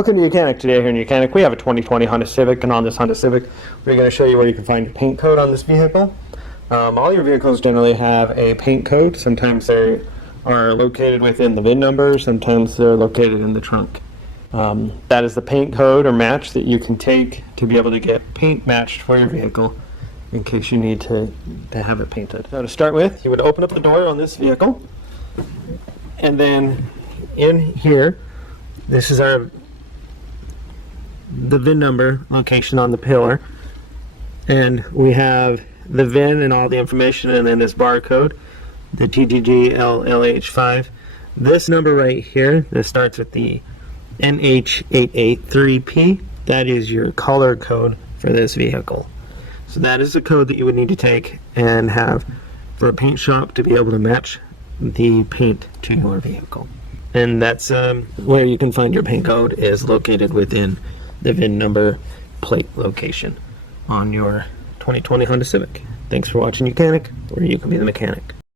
Welcome to YOUCANIC. Today here in YOUCANIC we have a 2020 Honda Civic, and on this Honda Civic we're going to show you where you can find your paint code on this vehicle. All your vehicles generally have a paint code. Sometimes they are located within the VIN number, sometimes they're located in the trunk. That is the paint code or match that you can take to be able to get paint matched for your vehicle in case you need to have it painted. So to start with, you would open up the door on this vehicle, and then in here, this is the VIN number location on the pillar, and we have the VIN and all the information, and then this barcode, the TGGLLH5. This number right here, this starts with the NH883P. That is your color code for this vehicle. So that is the code that you would need to take and have for a paint shop to be able to match the paint to your vehicle. And that's where you can find your paint code, is located within the VIN number plate location on your 2020 Honda Civic. Thanks for watching YOUCANIC, where you can be the mechanic.